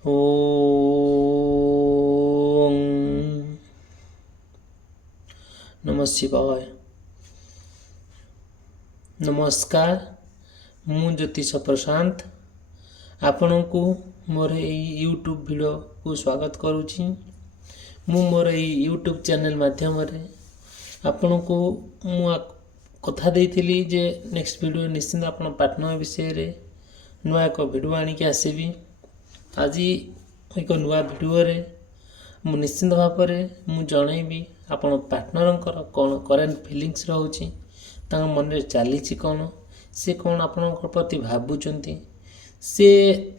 ओम नमः शिवाय। नमस्कार, मु ज्योतिष प्रशांत आपण को मोर यूट्यूब वीडियो को स्वागत करुच्ची। मु मोर यूट्यूब चैनल माध्यम आपण को मु कथा देइथिली जे नेक्स्ट वीडियो निश्चिंत आपण पार्टनर विषय रे नुआ एक वीडियो आनिक आसबि। आज एक नुआ वीडियो रे मु निश्चिंत भाव में जनइबी आपण पार्टनर कौन करेन्ट फिलिंग्स रोचे, मन में चली कौन, से कौन आपण प्रति भावुंट, से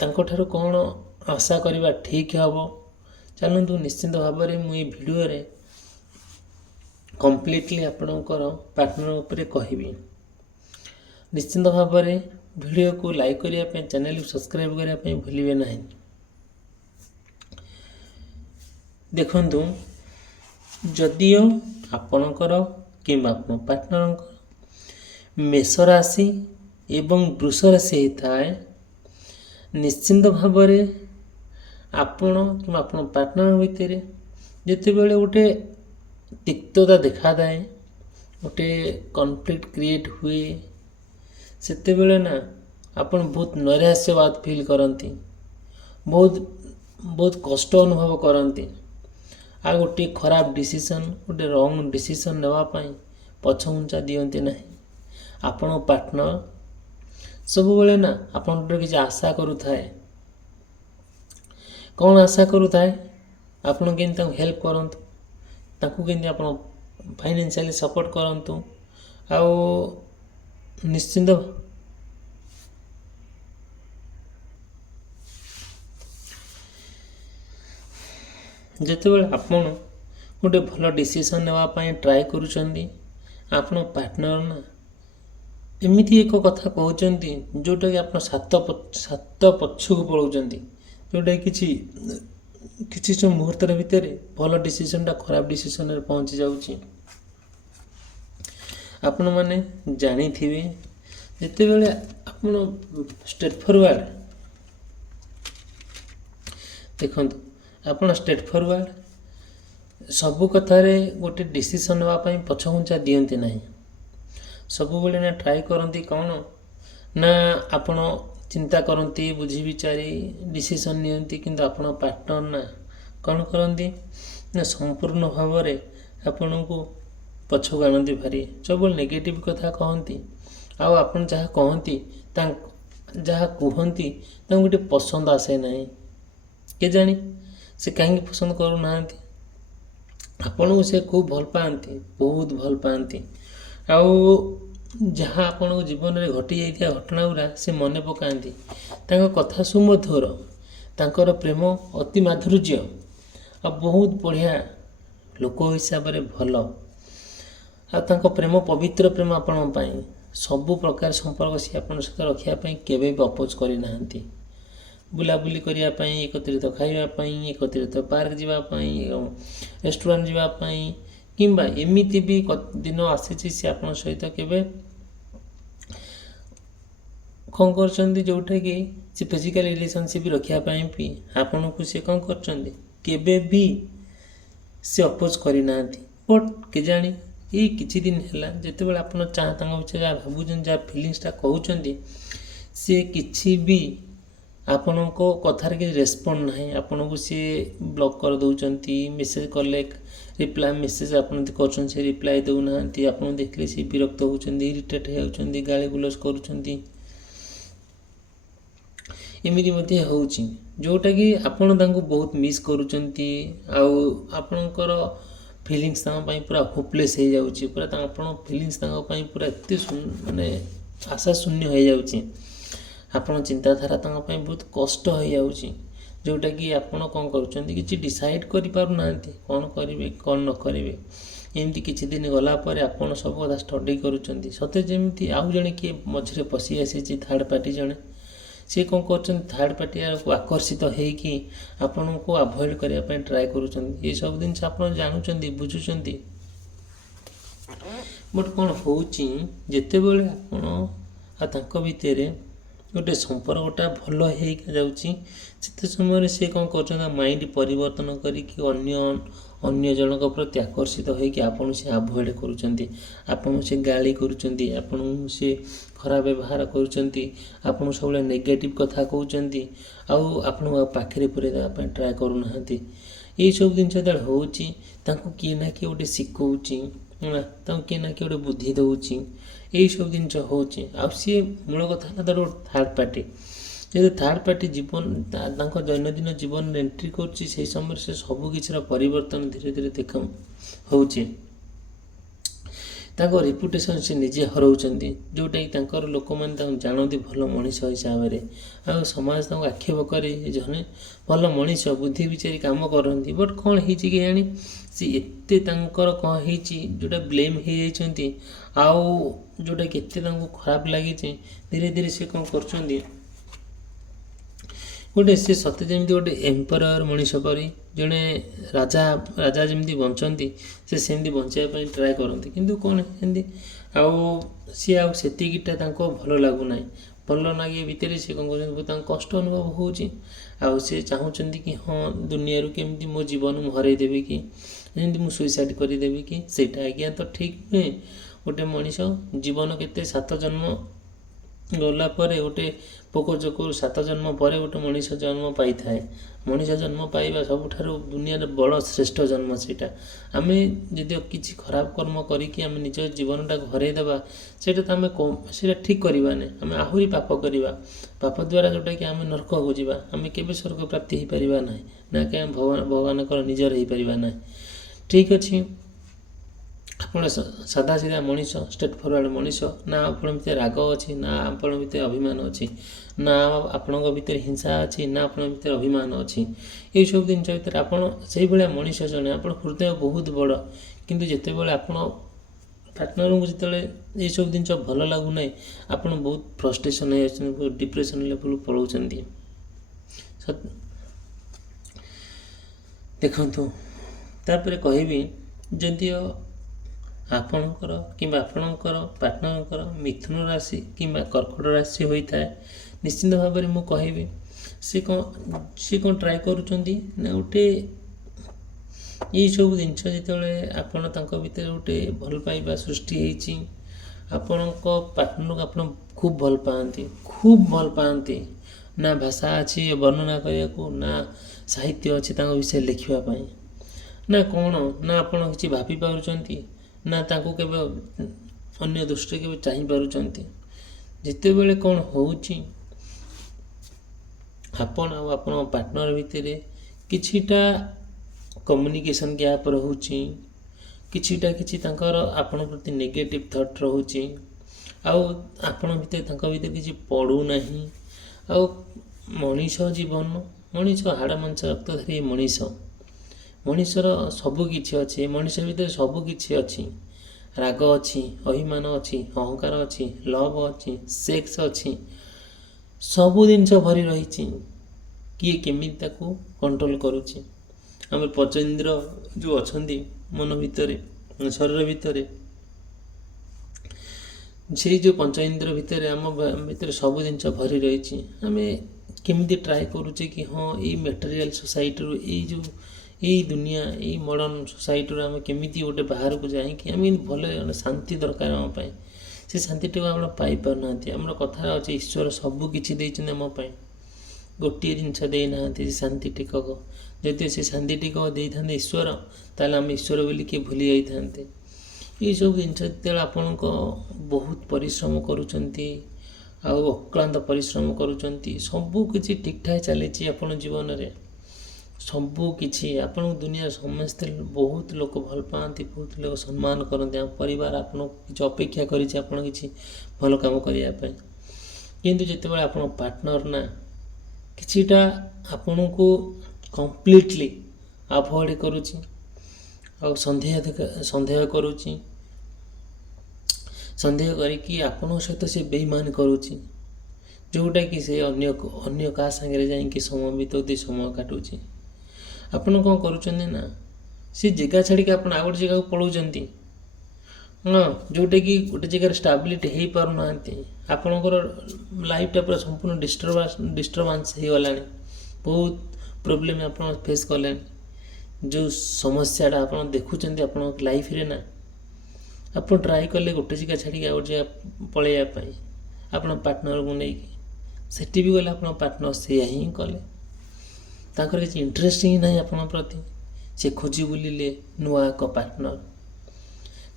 ठार कौन आशा करवा ठीक हम। चलतु निश्चिंत भाव में मुझे वीडियो रे कंप्लीटली आपणकर पार्टनर उपरे कहबी। निश्चिंत भाव में वीडियो को लाइक करने, चैनल को सब्सक्राइब करने भूलिए ना। देखंतु जदियो आपणकर कि पार्टनर मेष राशि एवं वृष राशि होता है, निश्चिंत भाव में आपण कि आपण पार्टनर भितर जिते बड़े गोटे तिक्तता देखा दाए, गोटे कॉन्फ्लिक्ट क्रिएट हुए, सेते बेले ना आपण बहुत नैराश्यवाद फील करती, बहुत कष्ट अनुभव करती। आ गोटे खराब डिसीजन, गोटे रंग डिसीजन नापी पछघुंचा दियंती ना। आपण पार्टनर सब बेले ना आपण किसी आशा करुए, कौन आशा करुए आपण केमती हेल्प करंतु, ताकू केमती आपण फाइनेंशियली सपोर्ट करंतु। आ निश्चिंत जितेबाला आपण गोटे भल डिसीजन नापी ट्राए करुँच, आपण पार्टनर ना एमती एक कथा कहते जोटा कि आप सात पछक पलाउंट, जोटा कि मुहूर्त भितर भल डिसीजनटा खराब डिसीजन पहुँची जाऊँगी। आपण मैंने जानी थे जिते बड़े आप स्ट्रेट फॉरवर्ड देखु, आप स्ट्रेट फॉरवर्ड सबु कथारे गोटे डिसीजन नापी पछघुंचा दियंती ना। सब बेले ना ट्राए करती कौन ना आपण चिंता करती, बुझी विचारी डिसीजन नियंती, किंतु आपण पार्टनर ना कौन करती ना संपूर्ण भाव में आपण को पछक आनती भारी, सब नेगेटिव कथा कहती। आप जहाँ कहती जहाँ कहती गोटे पसंद आसे ना, के जानी से कहीं पसंद करूना, आपण को से खूब भल पाती, बहुत भल पाती। जहाँ आपण जीवन में घटी जाइए घटना गुरा से मन पकाती, कथा सुमधुर, तांकर प्रेम अति माधुर्य, आ बहुत बढ़िया लोक हिसाब से भल, आ प्रेम पवित्र प्रेम आपण पाई सबु प्रकार संपर्क सी आपण सहित रखापी केवे भी अपोज करना। बुलाबुली करने, एकत्रित खावाई, एकत्रित पार्क जावाई, रेस्टोरेंट जावाई, किंबा एमिति भी दिन आसी से आपण सहित केवे कौन कर जोटा कि से फिजिकल रिलेशनशिप रखापी भी आपण को सी कौन कर भी से अपोज करना। बट के जानी ये किछि दिन है जिते बड़े आप विषय जहाँ भावुन, जहाँ फिलिंगसटा कहते सी किछि भी आपण को कथार कि रेस्पॉन्ड ना, आपन को सी ब्लॉक कर दौरान, मेसेज कले रिप्लाई मेसेज आपन कर रिप्लाई दौना, आप देखले सी विरक्त होती, इरिटेट होती, गाली गुलज करुँच, एमती हूँ जोटा कि आपण बहुत मिस करुँच। आपणकर फिलिंग्स पूरा होपलेस हो जाऊँगी, पूरा आप फिलिंग्स पूरा एत माने आशा शून्य हो जाऊँगी। आपण चिंताधारा बहुत कष्ट हो जाऊँगी, जोटा कि आपण कौन कर डिसाइड करना कौन करेंगे कौन न करेंगे। एमती किछि दिन गलापर आपण सब कथा स्टडी करुँच, सते जमी आउ जड़े किए मझे पशि आसी थर्ड पार्टी जड़े सी कौन कर थर्ड पार्टी को आकर्षित होकि आपण को अवॉइड करने ट्राए करुँच। ये सब जिन आप जानूँ बुझुंट, बट कौन हो जिते बड़े आपण भितर ଗୋଟେ ସମ୍ପର୍କଟା ଭଲ ହେଇକି ଯାଉଛି ସେତେ ସମୟରେ ସେ କ'ଣ କରୁଛନ୍ତି ମାଇଣ୍ଡ ପରିବର୍ତ୍ତନ କରିକି ଅନ୍ୟ ଜଣଙ୍କ ପ୍ରତି ଆକର୍ଷିତ ହୋଇକି ଆପଣଙ୍କୁ ସେ ଆଭଏଡ଼ କରୁଛନ୍ତି, ଆପଣଙ୍କୁ ସେ ଗାଳି କରୁଛନ୍ତି, ଆପଣଙ୍କୁ ସେ ଖରାପ ବ୍ୟବହାର କରୁଛନ୍ତି, ଆପଣଙ୍କୁ ସବୁବେଳେ ନେଗେଟିଭ୍ କଥା କହୁଛନ୍ତି, ଆଉ ଆପଣଙ୍କୁ ଆଉ ପାଖରେ ପୁରେଇ ଦେବା ପାଇଁ ଟ୍ରାଏ କରୁନାହାନ୍ତି। ଏଇସବୁ ଜିନିଷ ଯେତେବେଳେ ହେଉଛି ତାଙ୍କୁ କିଏ ନା କିଏ ଗୋଟେ ଶିଖଉଛି, ତାଙ୍କୁ କିଏ ନା କିଏ ଗୋଟେ ବୁଦ୍ଧି ଦେଉଛି, ଏଇସବୁ ଜିନିଷ ହେଉଛି। ଆଉ ସିଏ ମୂଳ କଥା ହେଲା ତାର ଗୋଟେ ଥାର୍ଡ଼ ପାର୍ଟି। ଯଦି ଥାର୍ଡ଼ ପାର୍ଟି ତାଙ୍କ ଦୈନନ୍ଦିନ ଜୀବନରେ ଏଣ୍ଟ୍ରି କରୁଛି, ସେହି ସମୟରେ ସେ ସବୁ କିଛିର ପରିବର୍ତ୍ତନ ଧୀରେ ଧୀରେ ହେଉଛି। ତାଙ୍କ ରେପୁଟେସନ୍ ସେ ନିଜେ ହରାଉଛନ୍ତି, ଯେଉଁଟାକି ତାଙ୍କର ଲୋକମାନେ ତାଙ୍କୁ ଜାଣନ୍ତି ଭଲ ମଣିଷ ହିସାବରେ, ଆଉ ସମାଜ ତାଙ୍କୁ ଆକ୍ଷେପ କରି ଜଣେ ଭଲ ମଣିଷ ବୁଦ୍ଧି ବିଚାରି କାମ କରନ୍ତି। ବଟ୍ କ'ଣ ହେଇଛି କେଜାଣି ସେ ଏତେ ତାଙ୍କର କ'ଣ ହେଇଛି ଯେଉଁଟା ବ୍ଲେମ୍ ହେଇଯାଇଛନ୍ତି, ଆଉ ଯେଉଁଟାକି ଏତେ ତାଙ୍କୁ ଖରାପ ଲାଗିଛି, ଧୀରେ ଧୀରେ ସେ କ'ଣ କରୁଛନ୍ତି ଗୋଟେ ସେ ସତେ ଯେମିତି ଗୋଟେ ଏମ୍ପରର ମଣିଷ ପରି ଜଣେ ରାଜା ଯେମିତି ବଞ୍ଚନ୍ତି ସେ ସେମିତି ବଞ୍ଚିବା ପାଇଁ ଟ୍ରାଏ କରନ୍ତି। କିନ୍ତୁ କ'ଣ ଏମିତି ଆଉ ସିଏ ଆଉ ସେତିକିଟା ତାଙ୍କୁ ଭଲ ଲାଗୁନାହିଁ। ଭଲ ଲାଗିବା ଭିତରେ ସେ କ'ଣ କରୁଛନ୍ତି ତାଙ୍କୁ କଷ୍ଟ ଅନୁଭବ ହେଉଛି, ଆଉ ସେ ଚାହୁଁଛନ୍ତି କି ହଁ ଦୁନିଆରୁ କେମିତି ମୋ ଜୀବନ ମୁଁ ହରେଇ ଦେବି କି, ଯେମିତି ମୁଁ ସୁଇସାଇଡ଼୍ କରିଦେବି କି। ସେଇଟା ଆଜ୍ଞା ତ ଠିକ୍ ନୁହେଁ। ଗୋଟେ ମଣିଷ ଜୀବନ କେତେ 7 ଜନ୍ମ ଗଲା ପରେ ଗୋଟେ ପୋକଜୋକରୁ 7 ଜନ୍ମ ପରେ ଗୋଟେ ମଣିଷ ଜନ୍ମ ପାଇଥାଏ। ମଣିଷ ଜନ୍ମ ପାଇବା ସବୁଠାରୁ ଦୁନିଆରେ ବଡ଼ ଶ୍ରେଷ୍ଠ ଜନ୍ମ ସେଇଟା। ଆମେ ଯଦି କିଛି ଖରାପ କର୍ମ କରିକି ଆମେ ନିଜ ଜୀବନଟାକୁ ହରେଇ ଦେବା, ସେଇଟା ତ ଆମେ ସେଇଟା ଠିକ୍ କରିବାନି, ଆମେ ଆହୁରି ପାପ କରିବା। ପାପ ଦ୍ୱାରା ଯେଉଁଟାକି ଆମେ ନରକକୁ ଯିବା, ଆମେ କେବେ ସ୍ୱର୍ଗ ପ୍ରାପ୍ତି ହେଇପାରିବା ନାହିଁ, ନା କି ଆମେ ଭଗବାନଙ୍କର ନିଜର ହେଇପାରିବା ନାହିଁ। ଠିକ୍ ଅଛି, ଆପଣ ସାଧା ସିଧା ମଣିଷ, ଷ୍ଟ୍ରେଟ୍ ଫରୱାର୍ଡ଼ ମଣିଷ, ନା ଆପଣଙ୍କ ଭିତରେ ରାଗ ଅଛି, ନା ଆପଣଙ୍କ ଭିତରେ ଅଭିମାନ ଅଛି, ନା ଆପଣଙ୍କ ଭିତରେ ହିଂସା ଅଛି, ନା ଆପଣଙ୍କ ଭିତରେ ଅଭିମାନ ଅଛି। ଏଇସବୁ ଜିନିଷ ଭିତରେ ଆପଣ ସେଇଭଳିଆ ମଣିଷ ଜଣେ, ଆପଣ ହୃଦୟ ବହୁତ ବଡ଼, କିନ୍ତୁ ଯେତେବେଳେ ଆପଣ ପାର୍ଟନରଙ୍କୁ ଯେତେବେଳେ ଏଇସବୁ ଜିନିଷ ଭଲ ଲାଗୁନାହିଁ, ଆପଣ ବହୁତ ଫ୍ରଷ୍ଟ୍ରେସନ୍ ହେଇଯାଉଛନ୍ତି, ବହୁତ ଡିପ୍ରେସନ୍ ଲେଭେଲକୁ ପଳାଉଛନ୍ତି। ଦେଖନ୍ତୁ, ତାପରେ କହିବି ଯଦିଓ ଆପଣଙ୍କର କିମ୍ବା ଆପଣଙ୍କର ପାର୍ଟନରଙ୍କର ମିଥୁନ ରାଶି କିମ୍ବା କର୍କଟ ରାଶି ହୋଇଥାଏ, ନିଶ୍ଚିନ୍ତ ଭାବରେ ମୁଁ କହିବି ସେ କ'ଣ ଟ୍ରାଏ କରୁଛନ୍ତି ନା ଗୋଟେ ଏଇସବୁ ଜିନିଷ ଯେତେବେଳେ ଆପଣ ତାଙ୍କ ଭିତରେ ଗୋଟେ ଭଲ ପାଇବା ସୃଷ୍ଟି ହେଇଛି, ଆପଣଙ୍କ ପାର୍ଟନରକୁ ଆପଣ ଖୁବ୍ ଭଲ ପାଆନ୍ତି, ନା ଭାଷା ଅଛି ବର୍ଣ୍ଣନା କରିବାକୁ, ନା ସାହିତ୍ୟ ଅଛି ତାଙ୍କ ବିଷୟରେ ଲେଖିବା ପାଇଁ, ନା କ'ଣ, ନା ଆପଣ କିଛି ଭାବି ପାରୁଛନ୍ତି, ନା ତାଙ୍କୁ କେବେ ଅନ୍ୟ ଦୃଷ୍ଟିରେ କେବେ ଚାହିଁପାରୁଛନ୍ତି। ଯେତେବେଳେ କ'ଣ ହେଉଛି ଆପଣ ଆଉ ଆପଣଙ୍କ ପାର୍ଟନର ଭିତରେ କିଛିଟା କମ୍ୟୁନିକେସନ୍ ଗ୍ୟାପ୍ ରହୁଛି, କିଛି ତାଙ୍କର ଆପଣଙ୍କ ପ୍ରତି ନେଗେଟିଭ୍ ଥଟ୍ ରହୁଛି, ଆଉ ଆପଣଙ୍କ ଭିତରେ ତାଙ୍କ ଭିତରେ କିଛି ପଡ଼ୁନାହିଁ। ଆଉ ମଣିଷ ଜୀବନ, ମଣିଷ ହାଡ଼ ମାଂସ ରକ୍ତଧାରୀ ମଣିଷର ସବୁ କିଛି ଅଛି, ମଣିଷ ଭିତରେ ସବୁ କିଛି ଅଛି। ରାଗ ଅଛି, ଅଭିମାନ ଅଛି, ଅହଙ୍କାର ଅଛି, ଲଭ୍ ଅଛି, ସେକ୍ସ ଅଛି, ସବୁ ଜିନିଷ ଭରି ରହିଛି। କିଏ କେମିତି ତାକୁ କଣ୍ଟ୍ରୋଲ୍ କରୁଛି। ଆମର ପଞ୍ଚଇନ୍ଦ୍ର ଯେଉଁ ଅଛନ୍ତି ମନ ଭିତରେ, ଶରୀର ଭିତରେ, ସେଇ ଯେଉଁ ପଞ୍ଚଇନ୍ଦ୍ର ଭିତରେ ଆମ ଭିତରେ ସବୁ ଜିନିଷ ଭରି ରହିଛି। ଆମେ କେମିତି ଟ୍ରାଏ କରୁଛେ କି ହଁ ଏଇ ମେଟେରିଆଲ୍ ସୋସାଇଟିରୁ, ଏଇ ଦୁନିଆ, ଏଇ ମଡ଼ର୍ଣ୍ଣ ସୋସାଇଟିରୁ ଆମେ କେମିତି ଗୋଟେ ବାହାରକୁ ଯାଇକି ଆମେ ଭଲ ଶାନ୍ତି ଦରକାର ଆମ ପାଇଁ। ସେ ଶାନ୍ତିଟାକୁ ଆମେ ପାଇପାରୁନାହାନ୍ତି। ଆମର କଥାରେ ଅଛି ଈଶ୍ୱର ସବୁ କିଛି ଦେଇଛନ୍ତି ଆମ ପାଇଁ, ଗୋଟିଏ ଜିନିଷ ଦେଇନାହାନ୍ତି, ସେ ଶାନ୍ତି ଟିକକ। ଯଦି ସେ ଶାନ୍ତି ଟିକକ ଦେଇଥାନ୍ତେ ଈଶ୍ୱର, ତାହେଲେ ଆମେ ଈଶ୍ୱର ବୋଲି କିଏ ଭୁଲି ଯାଇଥାନ୍ତେ। ଏଇସବୁ ଜିନିଷ ଯେତେବେଳେ ଆପଣଙ୍କ ବହୁତ ପରିଶ୍ରମ କରୁଛନ୍ତି, ଆଉ ଅକ୍ଳାନ୍ତ ପରିଶ୍ରମ କରୁଛନ୍ତି, ସବୁ କିଛି ଠିକ୍ଠାକ୍ ଚାଲିଛି ଆପଣ ଜୀବନରେ, ସବୁ କିଛି ଆପଣଙ୍କୁ ଦୁନିଆରେ ସମସ୍ତେ ବହୁତ ଲୋକ ଭଲ ପାଆନ୍ତି, ବହୁତ ଲୋକ ସମ୍ମାନ କରନ୍ତି, ଆମ ପରିବାର ଆପଣଙ୍କୁ କିଛି ଅପେକ୍ଷା କରିଛି ଆପଣ କିଛି ଭଲ କାମ କରିବା ପାଇଁ। କିନ୍ତୁ ଯେତେବେଳେ ଆପଣ ପାର୍ଟନର ନା କିଛିଟା ଆପଣଙ୍କୁ କମ୍ପ୍ଲିଟଲି ଆଭଏଡ଼ କରୁଛି, ଆଉ ସନ୍ଦେହ କରୁଛି, ସନ୍ଦେହ କରିକି ଆପଣଙ୍କ ସହିତ ସେ ବେଇମାନ କରୁଛି, ଯେଉଁଟାକି ସେ ଅନ୍ୟ କାହା ସାଙ୍ଗରେ ଯାଇକି ସମୟ କାଟୁଛି। ଆପଣ କ'ଣ କରୁଛନ୍ତି ନା ସେ ଜାଗା ଛାଡ଼ିକି ଆପଣ ଆଉ ଗୋଟେ ଜାଗାକୁ ପଳାଉଛନ୍ତି, ହଁ ଯେଉଁଟାକି ଗୋଟେ ଜାଗାରେ ଷ୍ଟାବିଲିଟି ହେଇପାରୁନାହାନ୍ତି, ଆପଣଙ୍କର ଲାଇଫ୍ଟା ପୁରା ସମ୍ପୂର୍ଣ୍ଣ ଡିଷ୍ଟର୍ବାନ୍ସ ହେଇଗଲାଣି, ବହୁତ ପ୍ରୋବ୍ଲେମ୍ ଆପଣ ଫେସ୍ କଲେଣି। ଯେଉଁ ସମସ୍ୟାଟା ଆପଣ ଦେଖୁଛନ୍ତି ଆପଣଙ୍କ ଲାଇଫ୍ରେ ନା, ଆପଣ ଟ୍ରାଏ କଲେ ଗୋଟେ ଜାଗା ଛାଡ଼ିକି ଆଉ ଗୋଟେ ଜାଗା ପଳାଇବା ପାଇଁ ଆପଣ ପାର୍ଟନରକୁ ନେଇକି, ସେଠି ବି ଗଲେ ଆପଣଙ୍କ ପାର୍ଟନର ସେଇଆ ହିଁ କଲେ, ତାଙ୍କର କିଛି ଇଣ୍ଟରେଷ୍ଟ ହିଁ ନାହିଁ ଆପଣଙ୍କ ପ୍ରତି। ସେ ଖୋଜି ବୁଲିଲେ ନୂଆ ଏକ ପାର୍ଟନର,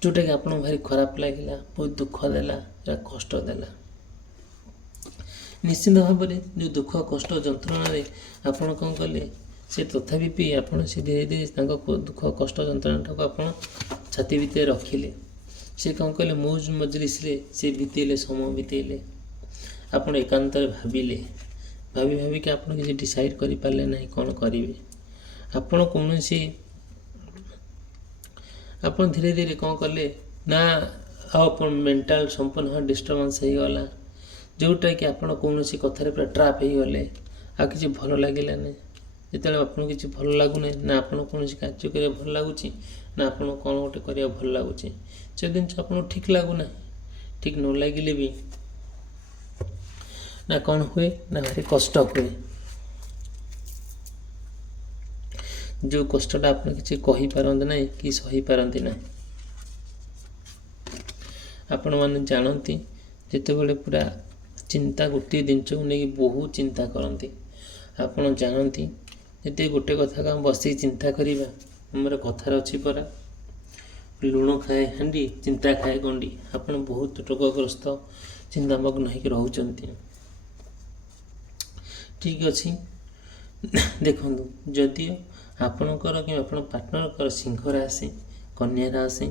ଯେଉଁଟାକି ଆପଣଙ୍କୁ ଭାରି ଖରାପ ଲାଗିଲା, ବହୁତ ଦୁଃଖ ଦେଲା, କଷ୍ଟ ଦେଲା। ନିଶ୍ଚିନ୍ତ ଭାବରେ ଯେଉଁ ଦୁଃଖ କଷ୍ଟ ଯନ୍ତ୍ରଣାରେ ଆପଣ କ'ଣ କଲେ, ସେ ତଥାପି ବି ଆପଣ ସେ ଧୀରେ ଧୀରେ ତାଙ୍କ ଦୁଃଖ କଷ୍ଟ ଯନ୍ତ୍ରଣାଟାକୁ ଆପଣ ଛାତି ଭିତରେ ରଖିଲେ। ସେ କ'ଣ କଲେ, ମୌଜ ମଜଲିସରେ ସେ ବିତେଇଲେ, ସମୟ ବିତେଇଲେ। ଆପଣ ଏକାନ୍ତରେ ଭାବିଲେ, ଭାବିକି ଆପଣ କିଛି ଡିସାଇଡ଼୍ କରିପାରିଲେ ନାହିଁ କ'ଣ କରିବେ। ଆପଣ ଧୀରେ ଧୀରେ କ'ଣ କଲେ ନା, ଆଉ ଆପଣ ମେଣ୍ଟାଲ ସମ୍ପୂର୍ଣ୍ଣ ଡିଷ୍ଟର୍ବାନ୍ସ ହେଇଗଲା, ଯେଉଁଟାକି ଆପଣ କୌଣସି କଥାରେ ପୁରା ଟ୍ରାପ୍ ହେଇଗଲେ, ଆଉ କିଛି ଭଲ ଲାଗିଲାନି। ଯେତେବେଳେ ଆପଣଙ୍କୁ କିଛି ଭଲ ଲାଗୁନାହିଁ, ନା ଆପଣ କୌଣସି କାର୍ଯ୍ୟ କରିବା ଭଲ ଲାଗୁଛି, ନା ଆପଣ କ'ଣ ଗୋଟେ କରିବା ଭଲ ଲାଗୁଛି, ସେ ଜିନିଷ ଆପଣଙ୍କୁ ଠିକ୍ ଲାଗୁନାହିଁ। ଠିକ୍ ନ ଲାଗିଲେ ବି ନା କ'ଣ ହୁଏ, ନା ଭାରି କଷ୍ଟ ହୁଏ। ଯେଉଁ କଷ୍ଟଟା ଆପଣ କିଛି କହିପାରନ୍ତି ନାହିଁ କି ସହିପାରନ୍ତି ନାହିଁ। ଆପଣମାନେ ଜାଣନ୍ତି, ଯେତେବେଳେ ପୁରା ଚିନ୍ତା ଗୋଟିଏ ଜିନିଷକୁ ନେଇକି ବହୁତ ଚିନ୍ତା କରନ୍ତି, ଆପଣ ଜାଣନ୍ତି ଯଦି ଗୋଟେ କଥାକୁ ଆମେ ବସିକି ଚିନ୍ତା କରିବା, ଆମର କଥାରେ ଅଛି ପରା, ଲୁଣ ଖାଏ ହାଣ୍ଡି, ଚିନ୍ତା ଖାଏ ଗଣ୍ଡି। ଆପଣ ବହୁତ ରୋଗଗ୍ରସ୍ତ ଚିନ୍ତାମଗ୍ନ ହେଇକି ରହୁଛନ୍ତି। ଠିକ୍ ଅଛି, ଦେଖନ୍ତୁ, ଯଦିଓ ଆପଣଙ୍କର କିମ୍ବା ଆପଣ ପାର୍ଟନରଙ୍କର ସିଂହ ରାଶି, କନ୍ୟା ରାଶି,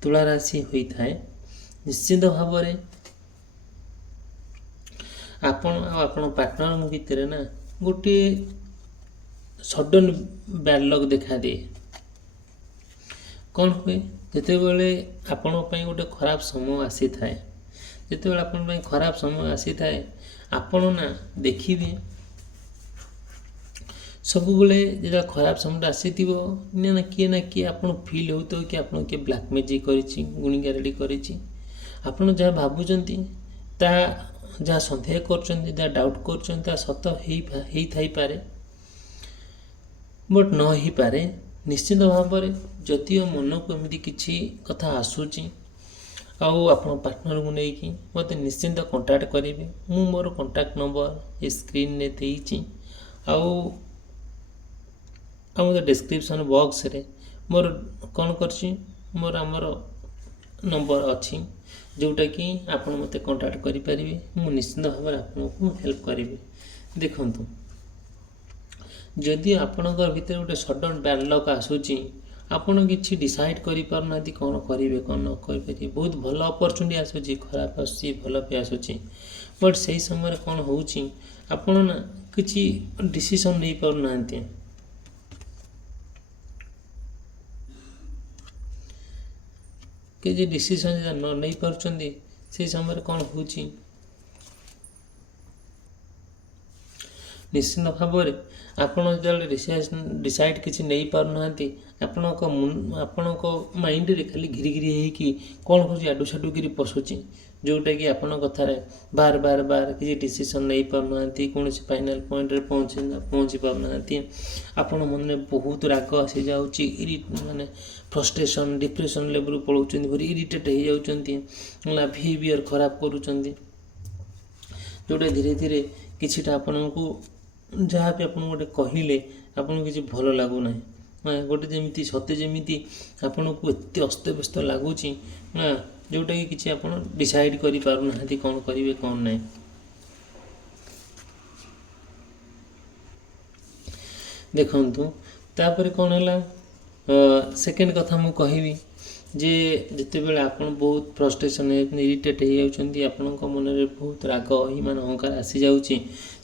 ତୁଳା ରାଶି ହୋଇଥାଏ, ନିଶ୍ଚିତ ଭାବରେ ଆପଣ ଆଉ ଆପଣ ପାର୍ଟନରଙ୍କ ଭିତରେ ନା ଗୋଟିଏ ସଡନ୍ ବ୍ୟାଡ୍ ଲକ୍ ଦେଖାଦିଏ। କ'ଣ ହୁଏ, ଯେତେବେଳେ ଆପଣଙ୍କ ପାଇଁ ଗୋଟେ ଖରାପ ସମୟ ଆସିଥାଏ, ଯେତେବେଳେ ଆପଣଙ୍କ ପାଇଁ ଖରାପ ସମୟ ଆସିଥାଏ, ଆପଣ ନା ଦେଖିବେ ସବୁବେଳେ ଯେତେବେଳେ ଖରାପ ସମୟଟା ଆସିଥିବ, ନା କିଏ ଆପଣ ଫିଲ୍ ହେଉଥିବ କି ଆପଣ କିଏ ବ୍ଲାକ୍ ମ୍ୟାଜିକ୍ କରିଛି, ଗୁଣିଗାରେଡ଼ି କରିଛି। ଆପଣ ଯାହା ଭାବୁଛନ୍ତି, ତାହା ଯାହା ସନ୍ଦେହ କରୁଛନ୍ତି, ଯାହା ଡାଉଟ୍ କରୁଛନ୍ତି, ତାହା ସତ ହେଇଥାଇପାରେ, ବଟ୍ ନ ହେଇପାରେ। ନିଶ୍ଚିତ ଭାବରେ ଯଦିଓ ମନକୁ ଏମିତି କିଛି କଥା ଆସୁଛି, ଆଉ ଆପଣ ପାର୍ଟନରକୁ ନେଇକି ମୋତେ ନିଶ୍ଚିନ୍ତ କଣ୍ଟାକ୍ଟ କରିବେ। ମୁଁ ମୋର କଣ୍ଟାକ୍ଟ ନମ୍ବର ଏ ସ୍କ୍ରିନ୍ରେ ଦେଇଛି, ଆଉ ଆମର ଡେସ୍କ୍ରିପସନ୍ ବକ୍ସରେ ମୋର କ'ଣ କରିଛି, ଆମର ନମ୍ବର ଅଛି, ଯେଉଁଟାକି ଆପଣ ମୋତେ କଣ୍ଟାକ୍ଟ କରିପାରିବେ। ମୁଁ ନିଶ୍ଚିନ୍ତ ଭାବରେ ଆପଣଙ୍କୁ ହେଲ୍ପ କରିବି। ଦେଖନ୍ତୁ, ଯଦି ଆପଣଙ୍କ ଭିତରେ ଗୋଟେ ସଡନ୍ ବ୍ୟାଡ୍ ଲକ୍ ଆସୁଛି, ଆପଣ କିଛି ଡିସାଇଡ଼୍ କରିପାରୁନାହାନ୍ତି କ'ଣ କରିବେ, କ'ଣ ନ କରିପାରିବେ। ବହୁତ ଭଲ ଅପରଚୁନିଟି ଆସୁଛି, ଖରାପ ଆସୁଛି, ଭଲ ବି ଆସୁଛି, ବଟ୍ ସେଇ ସମୟରେ କ'ଣ ହେଉଛି, ଆପଣ ନା କିଛି ଡିସିସନ୍ ନେଇପାରୁନାହାନ୍ତି। କିଛି ଡିସିସନ୍ ନ ନେଇପାରୁଛନ୍ତି, ସେଇ ସମୟରେ କ'ଣ ହେଉଛି, ନିଶ୍ଚିନ୍ତ ଭାବରେ ଆପଣ ଯେତେବେଳେ ଡିସାଇଡ଼୍ କିଛି ନେଇପାରୁନାହାନ୍ତି, ଆପଣଙ୍କ ମାଇଣ୍ଡରେ ଖାଲି ଘିରି ହେଇକି କ'ଣ ହେଉଛି, ଆଡ଼ୁ ସାଡ଼ୁକିରି ପଶୁଛି, ଯେଉଁଟାକି ଆପଣଙ୍କ କଥାରେ ବାର କିଛି ଡିସିସନ୍ ନେଇପାରୁନାହାନ୍ତି, କୌଣସି ଫାଇନାଲ୍ ପଏଣ୍ଟରେ ପହଞ୍ଚି ପାରୁନାହାନ୍ତି। ଆପଣ ମନରେ ବହୁତ ରାଗ ଆସିଯାଉଛି, ମାନେ ଫ୍ରଷ୍ଟ୍ରେସନ୍, ଡିପ୍ରେସନ୍ ଲେଭେଲକୁ ପଳାଉଛନ୍ତି, ଭାରି ଇରିଟେଟ୍ ହେଇଯାଉଛନ୍ତି, ବିହେଭିଅର୍ ଖରାପ କରୁଛନ୍ତି, ଯେଉଁଟା ଧୀରେ ଧୀରେ କିଛିଟା ଆପଣଙ୍କୁ ଯାହା ବି ଆପଣଙ୍କୁ ଗୋଟେ କହିଲେ ଆପଣଙ୍କୁ କିଛି ଭଲ ଲାଗୁନାହିଁ। ଗୋଟେ ଯେମିତି ଆପଣଙ୍କୁ ଏତେ ଅସ୍ତବ୍ୟସ୍ତ ଲାଗୁଛି, ଯେଉଁଟାକି କିଛି ଆପଣ ଡିସାଇଡ଼୍ କରିପାରୁନାହାନ୍ତି କ'ଣ କରିବେ, କ'ଣ ନାହିଁ। ଦେଖନ୍ତୁ, ତାପରେ କ'ଣ ହେଲା, ସେକେଣ୍ଡ କଥା ମୁଁ କହିବି ଯେ ଯେତେବେଳେ ଆପଣ ବହୁତ ଫ୍ରଷ୍ଟ୍ରେସନ୍ ଇରିଟେଟ୍ ହେଇଯାଉଛନ୍ତି, ଆପଣଙ୍କ ମନରେ ବହୁତ ରାଗ, ଅଭିମାନ, ଅହଙ୍କାର ଆସିଯାଉଛି,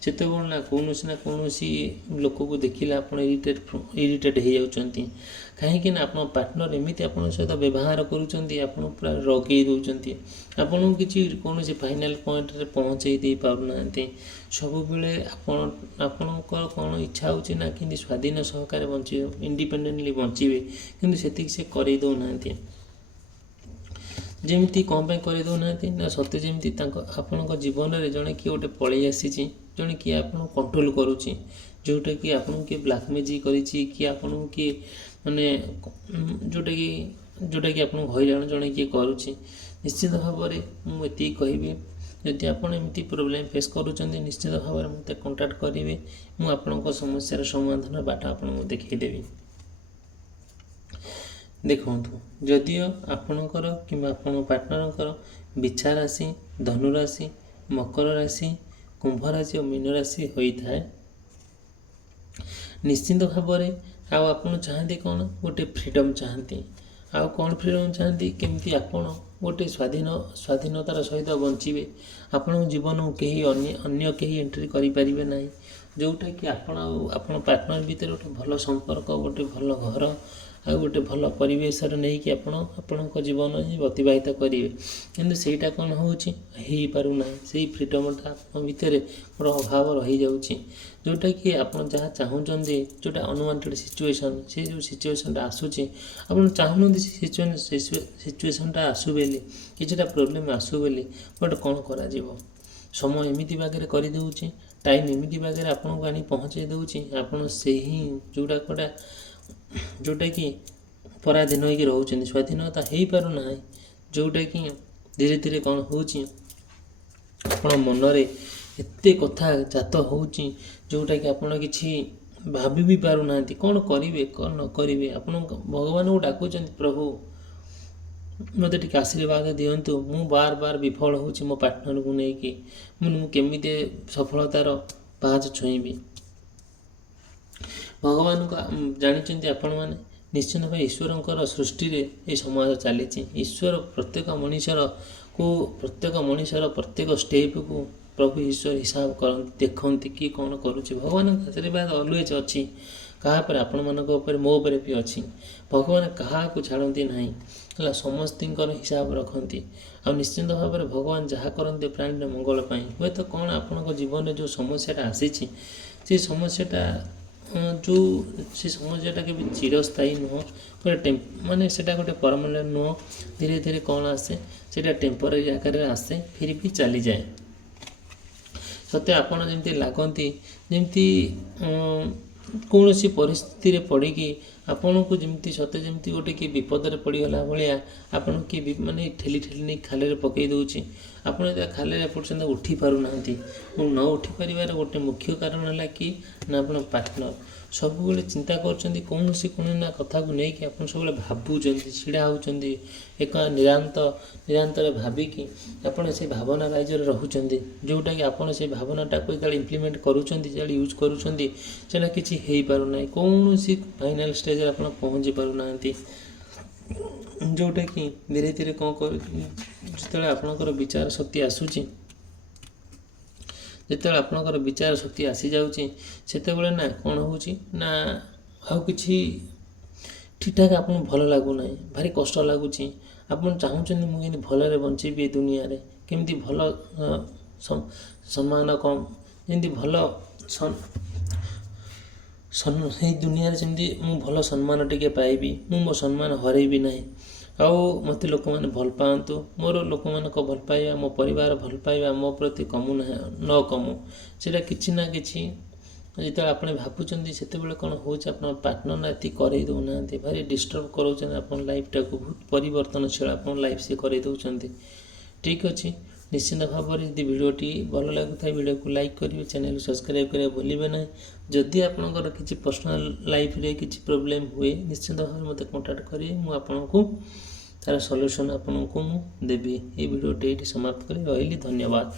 ସେତେବେଳେ ନା କୌଣସି ଲୋକକୁ ଦେଖିଲେ ଆପଣ ଇରିଟେଟ୍ ହେଇଯାଉଛନ୍ତି। କାହିଁକି ନା ଆପଣଙ୍କ ପାର୍ଟନର ଏମିତି ଆପଣଙ୍କ ସହିତ ବ୍ୟବହାର କରୁଛନ୍ତି, ଆପଣ ପୁରା ରଗେଇ ଦେଉଛନ୍ତି, ଆପଣଙ୍କୁ କୌଣସି ଫାଇନାଲ୍ ପଏଣ୍ଟରେ ପହଞ୍ଚେଇ ଦେଇପାରୁନାହାନ୍ତି। ସବୁବେଳେ ଆପଣଙ୍କର କ'ଣ ଇଚ୍ଛା ହେଉଛି ନା କେମିତି ସ୍ୱାଧୀନ ସହକାରେ ବଞ୍ଚିବେ, ଇଣ୍ଡିପେଣ୍ଡେଣ୍ଟଲି ବଞ୍ଚିବେ, କିନ୍ତୁ ସେତିକି ସେ କରେଇ ଦେଉନାହାନ୍ତି। ଯେମିତି କ'ଣ ପାଇଁ କରିଦେଉନାହାନ୍ତି ନା ସତେ ଯେମିତି ଆପଣଙ୍କ ଜୀବନରେ ଜଣେ କିଏ ଗୋଟେ ପଳେଇ ଆସିଛି, ଜଣେ କିଏ ଆପଣଙ୍କୁ କଣ୍ଟ୍ରୋଲ୍ କରୁଛି, ଯେଉଁଟାକି ଆପଣଙ୍କୁ କିଏ ବ୍ଲାକ୍ ମ୍ୟାଜିକ୍ କରିଛି, କି ଆପଣଙ୍କୁ କିଏ ମାନେ ଯେଉଁଟାକି ଆପଣଙ୍କୁ ହଇରାଣ ଜଣେ କିଏ କରୁଛି। ନିଶ୍ଚିତ ଭାବରେ ମୁଁ ଏତିକି କହିବି, ଯଦି ଆପଣ ଏମିତି ପ୍ରୋବ୍ଲେମ୍ ଫେସ୍ କରୁଛନ୍ତି ନିଶ୍ଚିତ ଭାବରେ ମୋତେ କଣ୍ଟାକ୍ଟ କରିବେ। ମୁଁ ଆପଣଙ୍କ ସମସ୍ୟାର ସମାଧାନର ବାଟ ଆପଣଙ୍କୁ ଦେଖାଇଦେବି। ଦେଖନ୍ତୁ, ଯଦିଓ ଆପଣଙ୍କର କିମ୍ବା ଆପଣଙ୍କ ପାର୍ଟନରଙ୍କର ବିଛା ରାଶି, ଧନୁ ରାଶି, ମକର ରାଶି, କୁମ୍ଭ ରାଶି ଓ ମୀନ ରାଶି ହୋଇଥାଏ, ନିଶ୍ଚିନ୍ତ ଭାବରେ ଆଉ ଆପଣ ଚାହାନ୍ତି କ'ଣ? ଗୋଟେ ଫ୍ରିଡ଼ମ୍ ଚାହାନ୍ତି। ଆଉ କ'ଣ ଫ୍ରିଡ଼ମ୍ ଚାହାନ୍ତି? କେମିତି ଆପଣ ଗୋଟେ ସ୍ୱାଧୀନତାର ସହିତ ବଞ୍ଚିବେ। ଆପଣଙ୍କ ଜୀବନକୁ କେହି ଅନ୍ୟ କେହି ଏଣ୍ଟ୍ରି କରିପାରିବେ ନାହିଁ। ଯେଉଁଟାକି ଆପଣ ଆଉ ଆପଣ ପାର୍ଟନର ଭିତରେ ଗୋଟେ ଭଲ ସମ୍ପର୍କ, ଗୋଟେ ଭଲ ଘର ଆଉ ଗୋଟେ ଭଲ ପରିବେଶରେ ନେଇକି ଆପଣଙ୍କ ଜୀବନ ହିଁ ଅତିବାହିତ କରିବେ। କିନ୍ତୁ ସେଇଟା କ'ଣ ହେଉଛି? ହେଇପାରୁନାହିଁ। ସେଇ ଫ୍ରିଡ଼ମ୍ଟା ଆପଣଙ୍କ ଭିତରେ ଗୋଟେ ଅଭାବ ରହିଯାଉଛି। ଯେଉଁଟାକି ଆପଣ ଯାହା ଚାହୁଁଛନ୍ତି, ଯେଉଁଟା ଅନୱାଣ୍ଟେଡ଼୍ ସିଚୁଏସନ୍, ସେ ଯେଉଁ ସିଚୁଏସନ୍ଟା ଆସୁଛି ଆପଣ ଚାହୁଁନାହାନ୍ତି ସେ ସିଚୁଏସନ୍ଟା ଆସୁ ବୋଲି, କିଛିଟା ପ୍ରୋବ୍ଲେମ୍ ଆସୁ ବୋଲି, ବଟ୍ କ'ଣ କରାଯିବ? ସମୟ ଏମିତି ବାଗରେ କରିଦେଉଛି, ଟାଇମ୍ ଏମିତି ବାଗରେ ଆପଣଙ୍କୁ ଆଣି ପହଞ୍ଚାଇ ଦେଉଛି, ଆପଣ ସେହି ଯେଉଁଟାକି ପରାଧୀନ ହୋଇକି ରହୁଛନ୍ତି, ସ୍ୱାଧୀନତା ହେଇପାରୁନାହିଁ। ଯେଉଁଟାକି ଧୀରେ ଧୀରେ କ'ଣ ହେଉଛି, ଆପଣ ମନରେ ଏତେ କଥା ଜାତ ହେଉଛି, ଯେଉଁଟାକି ଆପଣ କିଛି ଭାବି ବି ପାରୁନାହାନ୍ତି କ'ଣ କରିବେ କ'ଣ ନ କରିବେ। ଆପଣ ଭଗବାନଙ୍କୁ ଡାକୁଛନ୍ତି, ପ୍ରଭୁ ମୋତେ ଟିକେ ଆଶୀର୍ବାଦ ଦିଅନ୍ତୁ, ମୁଁ ବାର ବିଫଳ ହେଉଛି ମୋ ପାର୍ଟନରକୁ ନେଇକି, ମୁଁ କେମିତି ସଫଳତାର ପାହାଚ ଛୁଇଁବି। ଭଗବାନଙ୍କୁ ଜାଣିଛନ୍ତି ଆପଣମାନେ, ନିଶ୍ଚିନ୍ତ ଭାବେ ଈଶ୍ୱରଙ୍କର ସୃଷ୍ଟିରେ ଏ ସମାଜ ଚାଲିଛି। ଈଶ୍ୱର ପ୍ରତ୍ୟେକ ମଣିଷର ପ୍ରତ୍ୟେକ ଷ୍ଟେପ୍କୁ ପ୍ରଭୁ ଈଶ୍ୱର ହିସାବ କରନ୍ତି, ଦେଖନ୍ତି କି କ'ଣ କରୁଛି। ଭଗବାନଙ୍କ ଆଶୀର୍ବାଦ ଅଲୱେଜ୍ ଅଛି କାହା ଉପରେ, ଆପଣମାନଙ୍କ ଉପରେ, ମୋ ଉପରେ ବି ଅଛି। ଭଗବାନ କାହାକୁ ଛାଡ଼ନ୍ତି ନାହିଁ, ହେଲା, ସମସ୍ତଙ୍କର ହିସାବ ରଖନ୍ତି। ଆଉ ନିଶ୍ଚିନ୍ତ ଭାବରେ ଭଗବାନ ଯାହା କରନ୍ତି ପ୍ରାଣୀର ମଙ୍ଗଳ ପାଇଁ। ହୁଏତ କ'ଣ ଆପଣଙ୍କ ଜୀବନରେ ଯେଉଁ ସମସ୍ୟାଟା ଆସିଛି, ସେ ସମସ୍ୟାଟା କେବେ ଚିରସ୍ଥାୟୀ ନୁହଁ, ମାନେ ସେଇଟା ଗୋଟେ ପରମାନେଣ୍ଟ ନୁହଁ। ଧୀରେ ଧୀରେ କ'ଣ ଆସେ, ସେଇଟା ଟେମ୍ପୋରାରୀ ଆକାରରେ ଆସେ, ଫିରି ବି ଚାଲିଯାଏ। ସତେ ଆପଣ ଯେମିତି ଲାଗନ୍ତି, ଯେମିତି କୌଣସି ପରିସ୍ଥିତିରେ ପଡ଼ିକି ଆପଣଙ୍କୁ ଯେମିତି ଗୋଟେ କିଏ ବିପଦରେ ପଡ଼ିଗଲା ଭଳିଆ ଆପଣଙ୍କୁ କିଏ ମାନେ ଠେଲି ନେଇ ଖାଲରେ ପକାଇ ଦେଉଛି। ଆପଣ ଯେତେବେଳେ ଖାଲରେ ପଡ଼ୁଛନ୍ତି ଉଠି ପାରୁନାହାନ୍ତି। ନ ଉଠି ପାରିବାର ଗୋଟେ ମୁଖ୍ୟ କାରଣ ହେଲା କି ନା ଆପଣ ପାର୍ଟନର ସବୁବେଳେ ଚିନ୍ତା କରୁଛନ୍ତି, କୌଣସି ନା କଥାକୁ ନେଇକି ଆପଣ ସବୁବେଳେ ଭାବୁଛନ୍ତି, ଛିଡ଼ା ହେଉଛନ୍ତି, ଏକ ନିରାନ୍ତରେ ଭାବିକି ଆପଣ ସେ ଭାବନା ରାଜ୍ୟରେ ରହୁଛନ୍ତି। ଯେଉଁଟାକି ଆପଣ ସେ ଭାବନାଟାକୁ ଯେତେବେଳେ ଇମ୍ପ୍ଲିମେଣ୍ଟ କରୁଛନ୍ତି, ଯେତେବେଳେ ୟୁଜ୍ କରୁଛନ୍ତି, ସେଇଟା କିଛି ହେଇପାରୁନାହିଁ। କୌଣସି ଫାଇନାଲ୍ ଷ୍ଟେଜ୍ରେ ଆପଣ ପହଞ୍ଚି ପାରୁନାହାନ୍ତି। ଯେଉଁଟାକି ଧୀରେ ଧୀରେ କ'ଣ ଯେତେବେଳେ ଆପଣଙ୍କର ବିଚାର ଶକ୍ତି ଆସୁଛି, ଯେତେବେଳେ ଆପଣଙ୍କର ବିଚାର ଶକ୍ତି ଆସିଯାଉଛି, ସେତେବେଳେ ନା କ'ଣ ହେଉଛି ନା ଆଉ କିଛି ଠିକ୍ଠାକ୍ ଆପଣଙ୍କୁ ଭଲ ଲାଗୁନାହିଁ, ଭାରି କଷ୍ଟ ଲାଗୁଛି। ଆପଣ ଚାହୁଁଛନ୍ତି ମୁଁ କେମିତି ଭଲରେ ବଞ୍ଚିବି ଏ ଦୁନିଆରେ, କେମିତି ଭଲ ସମ୍ମାନ ଯେମିତି ଭଲ ଏଇ ଦୁନିଆରେ ଯେମିତି ମୁଁ ଭଲ ସମ୍ମାନ ଟିକେ ପାଇବି, ମୁଁ ମୋ ସମ୍ମାନ ହରାଇବି ନାହିଁ। ଆଉ ମୋତେ ଲୋକମାନେ ଭଲ ପାଆନ୍ତୁ, ମୋର ଲୋକମାନଙ୍କ ଭଲ ପାଇବା, ମୋ ପରିବାର ଭଲ ପାଇବା ମୋ ପ୍ରତି ନ କମୁ। ସେଇଟା କିଛି ନା କିଛି ଯେତେବେଳେ ଆପଣ ଭାବୁଛନ୍ତି, ସେତେବେଳେ କ'ଣ ହେଉଛି, ଆପଣ ପାର୍ଟନର ନା ଏତିକି କରେଇ ଦେଉନାହାନ୍ତି, ଭାରି ଡିଷ୍ଟର୍ବ କରାଉଛନ୍ତି ଆପଣ ଲାଇଫ୍ଟାକୁ। ବହୁତ ପରିବର୍ତ୍ତନଶୀଳ ଆପଣ ଲାଇଫ୍ ସେ କରେଇ ଦେଉଛନ୍ତି। ଠିକ୍ ଅଛି, ନିଶ୍ଚିନ୍ତ ଭାବରେ ଯଦି ଭିଡ଼ିଓଟି ଭଲ ଲାଗୁଥାଏ ଭିଡ଼ିଓକୁ ଲାଇକ୍ କରିବେ, ଚ୍ୟାନେଲକୁ ସବସ୍କ୍ରାଇବ୍ କରିବା ଭୁଲିବେ ନାହିଁ। ଯଦି ଆପଣଙ୍କର କିଛି ପର୍ସନାଲ୍ ଲାଇଫ୍ରେ କିଛି ପ୍ରୋବ୍ଲେମ୍ ହୁଏ, ନିଶ୍ଚିନ୍ତ ଭାବରେ ମୋତେ କଣ୍ଟାକ୍ଟ କରିବେ, ମୁଁ ଆପଣଙ୍କୁ ତା'ର ସଲ୍ୟୁସନ୍ ଆପଣଙ୍କୁ ମୁଁ ଦେବି। এই ଭିଡ଼ିଓଟି ଏଇଠି ସମାପ୍ତ କରି ରହିଲି। ଧନ୍ୟବାଦ।